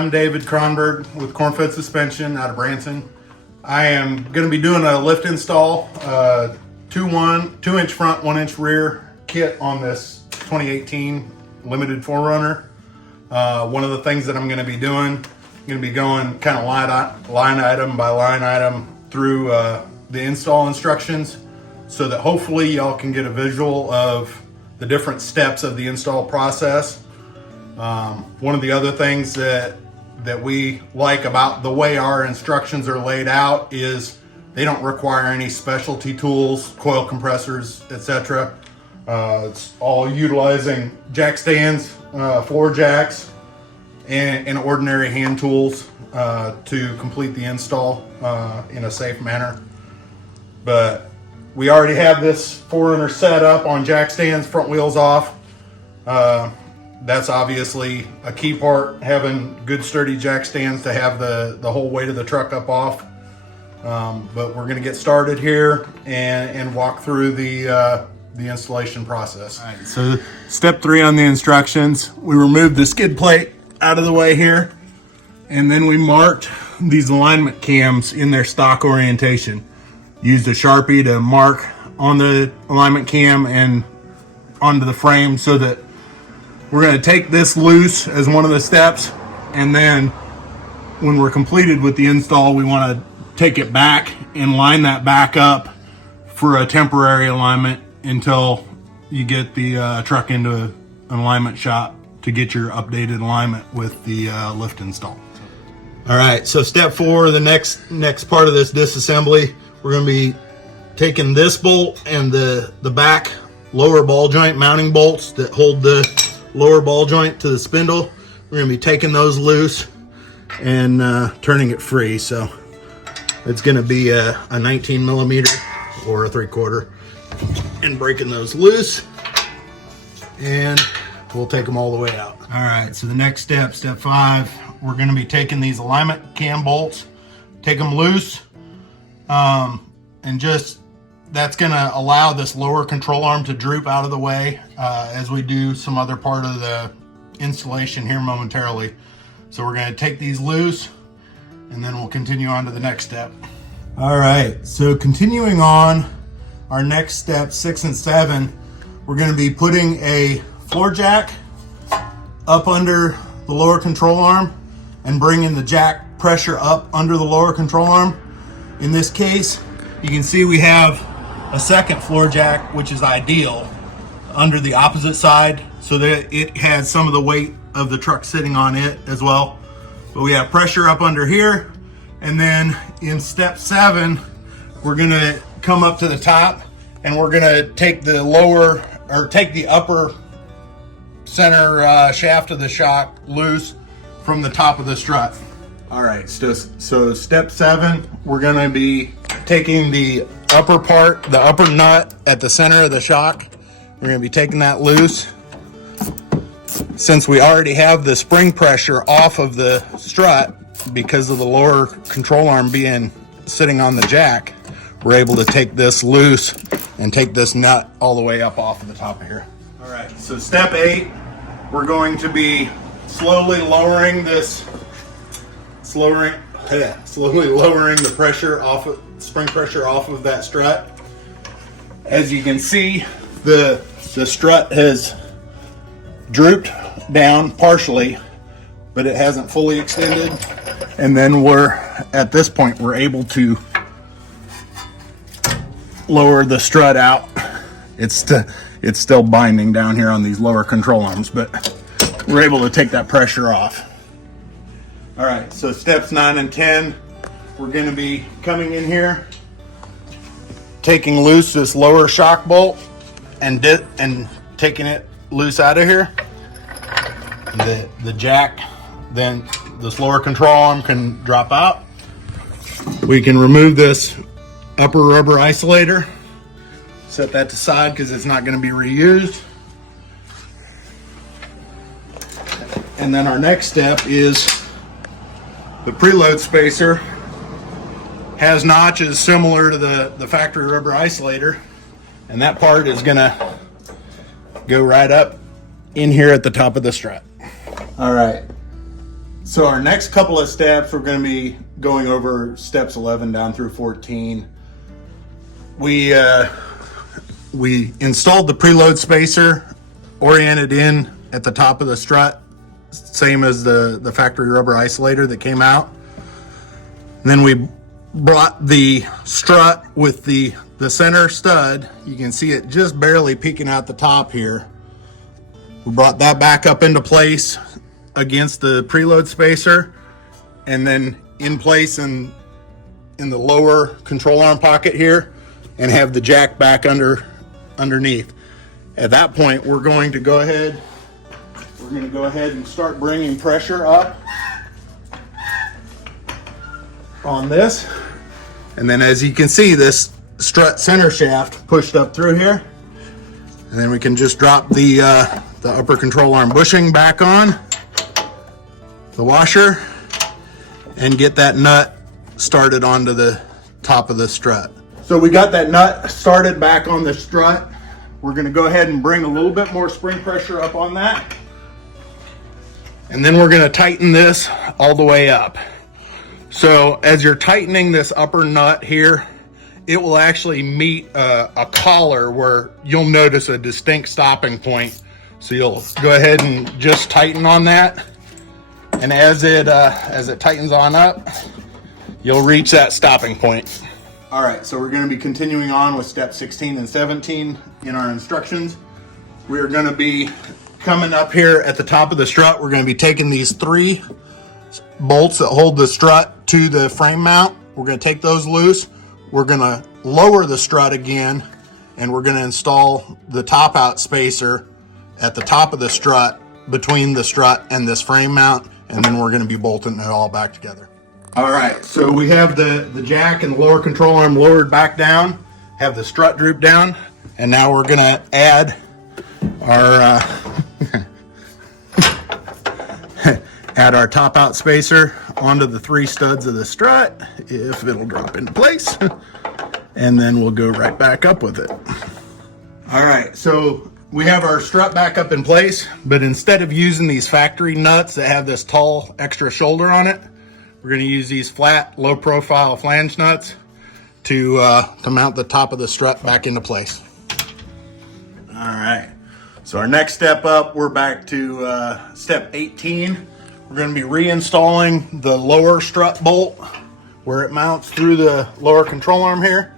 I'm David Cronberg with Cornfed Suspension out of Branson. I am going to be doing a lift install, 2-inch front, 1-inch rear kit on this 2018 limited 4Runner. One of the things that I'm going to be doing, I'm going to be going kind of line item by line item through the install instructions so that hopefully y'all can get a visual of the different steps of the install process. One of the other things that we like about the way our instructions are laid out is they don't require any specialty tools, coil compressors, etc. It's all utilizing jack stands, floor jacks, and ordinary hand tools to complete the install in a safe manner. But we already have this 4Runner set up on jack stands, front wheels off. That's obviously a key part, having good sturdy jack stands to have the whole weight of the truck up off. But we're gonna get started here and walk through the installation process. All right, so step 3 on the instructions, we removed the skid plate out of the way here, and then we marked these alignment cams in their stock orientation. Used a Sharpie to mark on the alignment cam and onto the frame so that we're going to take this loose as one of the steps, and then when we're completed with the install, we want to take it back and line that back up for a temporary alignment until you get the truck into an alignment shop to get your updated alignment with the lift install. All right, so step 4, the next part of this disassembly, we're going to be taking this bolt and the back lower ball joint mounting bolts that hold the lower ball joint to the spindle. We're going to be taking those loose and turning it free. So it's going to be a 19 millimeter or a 3/4 and breaking those loose, and we'll take them all the way out. All right, so the next step, step 5, we're going to be taking these alignment cam bolts, take them loose, and just that's going to allow this lower control arm to droop out of the way as we do some other part of the installation here momentarily. So we're going to take these loose and then we'll continue on to the next step. All right, so continuing on, our next step 6 and 7, we're going to be putting a floor jack up under the lower control arm and bringing the jack pressure up under the lower control arm. In this case, you can see we have a second floor jack, which is ideal, under the opposite side so that it has some of the weight of the truck sitting on it as well. But we have pressure up under here, and then in step 7, we're gonna come up to the top and we're gonna take the upper center shaft of the shock loose from the top of the strut. All right, so step 7, we're gonna be taking the upper part, the upper nut at the center of the shock. We're going to be taking that loose. Since we already have the spring pressure off of the strut because of the lower control arm being sitting on the jack, we're able to take this loose and take this nut all the way up off of the top of here. All right, so step 8, we're going to be slowly lowering the pressure off of spring pressure off of that strut. As you can see, the strut has drooped down partially, but it hasn't fully extended. And then at this point, we're able to lower the strut out. It's still binding down here on these lower control arms, but we're able to take that pressure off. All right, so steps 9 and 10, we're going to be coming in here, taking loose this lower shock bolt and taking it loose out of here. The jack, then this lower control arm can drop out. We can remove this upper rubber isolator, set that to side because it's not going to be reused. And then our next step is the preload spacer. Has notches similar to the factory rubber isolator, and that part is gonna go right up in here at the top of the strut. All right, So our next couple of steps, we're going to be going over steps 11 down through 14. We installed the preload spacer, oriented in at the top of the strut, same as the factory rubber isolator that came out. And then we brought the strut with the center stud. You can see it just barely peeking out the top here. We brought that back up into place against the preload spacer, and then in place in the lower control arm pocket here, and have the jack back underneath. At that point, we're going to go ahead and start bringing pressure up on this. And then as you can see, this strut center shaft pushed up through here. And then we can just drop the upper control arm bushing back on the washer and get that nut started onto the top of the strut. So we got that nut started back on the strut. We're going to go ahead and bring a little bit more spring pressure up on that. And then we're going to tighten this all the way up. So as you're tightening this upper nut here, it will actually meet a collar where you'll notice a distinct stopping point. So you'll go ahead and just tighten on that. And as it tightens on up, you'll reach that stopping point. All right, so we're going to be continuing on with step 16 and 17 in our instructions. We're going to be coming up here at the top of the strut. We're going to be taking these 3 bolts that hold the strut to the frame mount. We're going to take those loose. We're going to lower the strut again, and we're going to install the top out spacer at the top of the strut between the strut and this frame mount, and then we're going to be bolting it all back together. All right, so we have the jack and the lower control arm lowered back down, have the strut droop down, and now we're going to add our add our top out spacer onto the 3 studs of the strut, if it'll drop into place, and then we'll go right back up with it. All right, so we have our strut back up in place, but instead of using these factory nuts that have this tall extra shoulder on it, we're going to use these flat, low profile flange nuts to mount the top of the strut back into place. All right, so our next step up, we're back to step 18. We're going to be reinstalling the lower strut bolt where it mounts through the lower control arm here.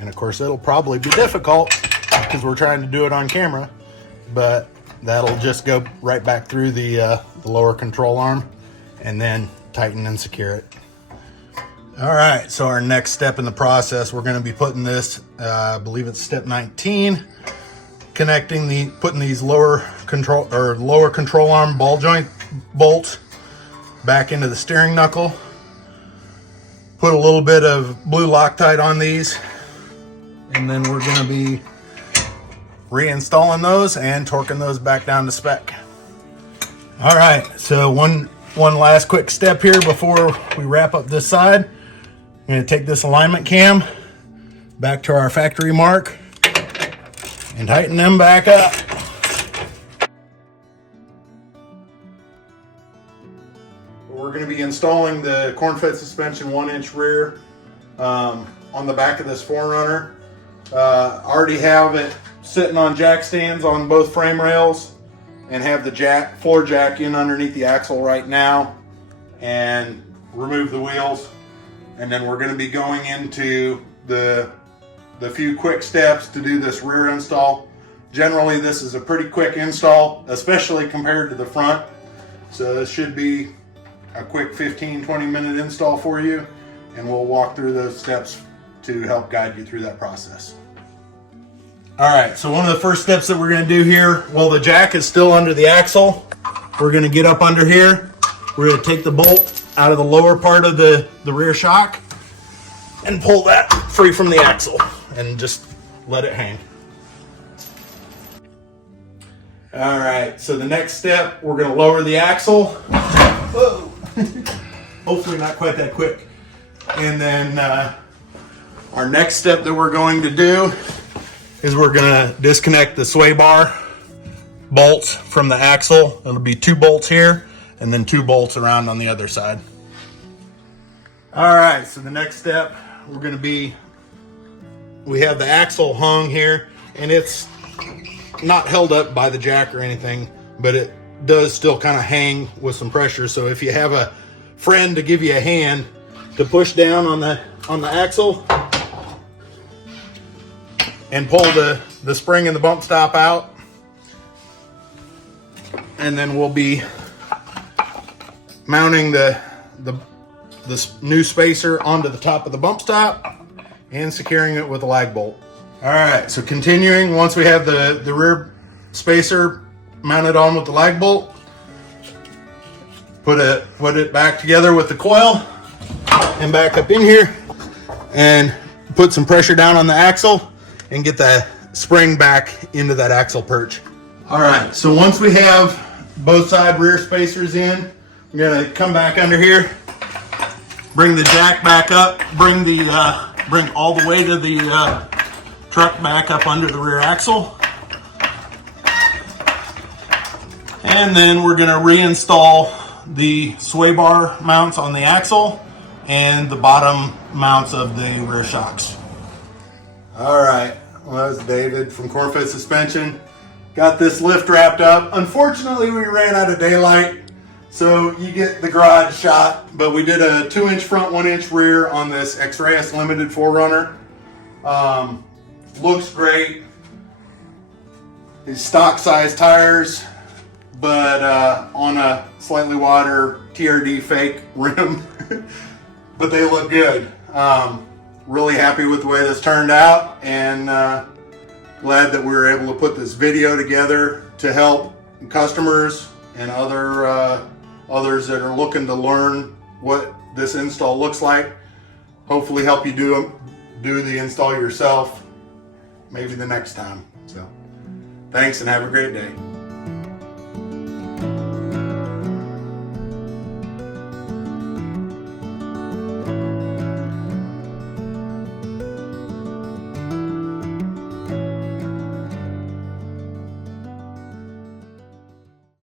And of course, it'll probably be difficult because we're trying to do it on camera, but that'll just go right back through the lower control arm and then tighten and secure it. All right, so our next step in the process, we're going to be putting this, I believe it's step 19, putting these lower control arm ball joint bolts back into the steering knuckle. Put a little bit of blue Loctite on these, and then we're going to be reinstalling those and torquing those back down to spec. All right, so one last quick step here before we wrap up this side. I'm going to take this alignment cam back to our factory mark and tighten them back up. We're going to be installing the Cornfed Suspension 1-inch rear on the back of this 4Runner. Already have it sitting on jack stands on both frame rails, and have the floor jack in underneath the axle right now, and remove the wheels. And then we're going to be going into the few quick steps to do this rear install. Generally, this is a pretty quick install, especially compared to the front. So this should be a quick 15-20 minute install for you, and we'll walk through those steps to help guide you through that process. All right, so one of the first steps that we're going to do here, while the jack is still under the axle, we're going to get up under here. We're going to take the bolt out of the lower part of the rear shock and pull that free from the axle and just let it hang. All right, so the next step, we're going to lower the axle. Whoa. Hopefully not quite that quick. And then our next step that we're going to do is we're going to disconnect the sway bar bolts from the axle. It'll be 2 bolts here, and then 2 bolts around on the other side. All right, so the next step, we have the axle hung here, and it's not held up by the jack or anything, but it does still kind of hang with some pressure. So if you have a friend to give you a hand to push down on the axle and pull the spring and the bump stop out, and then we'll be mounting the new spacer onto the top of the bump stop and securing it with a lag bolt. All right, so continuing, once we have the rear spacer mounted on with the lag bolt, put it back together with the coil and back up in here and put some pressure down on the axle and get the spring back into that axle perch. All right, so once we have both side rear spacers in, I'm gonna come back under here, bring the jack back up, bring all the weight of the truck back up under the rear axle. And then we're gonna reinstall the sway bar mounts on the axle and the bottom mounts of the rear shocks. All right, well, that's David from Cornfed Suspension. Got this lift wrapped up. Unfortunately, we ran out of daylight, so you get the garage shot, but we did a 2-inch front, 1-inch rear on this X-Rayus Limited 4Runner. Looks great. These stock size tires, but on a slightly wider TRD fake rim, but they look good. Really happy with the way this turned out, and glad that we were able to put this video together to help customers and others that are looking to learn what this install looks like. Hopefully help you do the install yourself, maybe the next time. So thanks and have a great day.